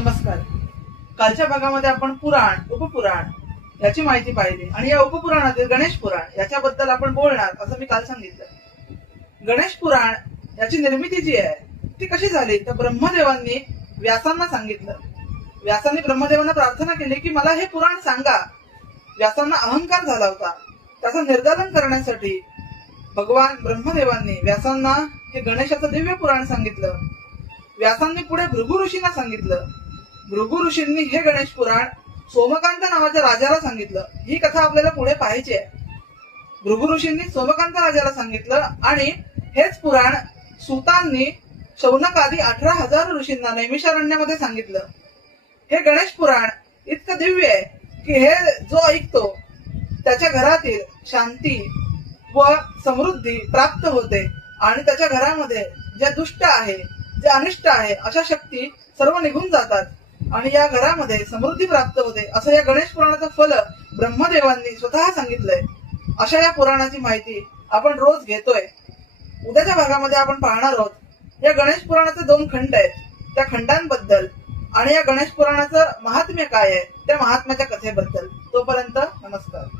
नमस्कार. कालच्या भागामध्ये आपण पुराण, उपपुराण याची माहिती पाहिली आणि या उपपुराणातील गणेश पुराण याच्याबद्दल आपण बोलणार असं मी काल सांगितलं. गणेश पुराण याची निर्मिती जी आहे ती कशी झाली तर ब्रह्मदेवांनी व्यासांना सांगितलं. व्यासांनी ब्रह्मदेवांना प्रार्थना केली की मला हे पुराण सांगा. व्यासांना अहंकार झाला होता, त्याचं निर्दालन करण्यासाठी भगवान ब्रह्मदेवांनी व्यासांना हे गणेशाचं दिव्य पुराण सांगितलं. व्यासांनी पुढे भृगु ऋषींना सांगितलं. भृगु ऋषींनी हे गणेश पुराण सोमकांत नावाच्या राजाला सांगितलं. ही कथा आपल्याला पुढे पाहायची आहे. भृगु ऋषींनी सोमकांत राजाला सांगितलं आणि हेच पुराण सुतांनी शौनक आदी 18,000 ऋषींना नैमिषारण्यामध्ये सांगितलं. हे गणेश पुराण इतकं दिव्य आहे की हे जो ऐकतो त्याच्या घरातील शांती व समृद्धी प्राप्त होते आणि त्याच्या घरामध्ये जे दुष्ट आहे, जे अनिष्ट आहे अशा शक्ती सर्व निघून जातात आणि या घरामध्ये समृद्धी प्राप्त होते असं या गणेश पुराणाचं फल ब्रह्मदेवांनी स्वतः सांगितलंय. अशा या पुराणाची माहिती आपण रोज घेतोय. उद्याच्या भागामध्ये आपण पाहणार आहोत या गणेश पुराणाचे 2 खंड आहेत, त्या खंडांबद्दल आणि या गणेश पुराणाचं महात्म्य काय आहे त्या महात्म्याच्या कथेबद्दल. तोपर्यंत नमस्कार.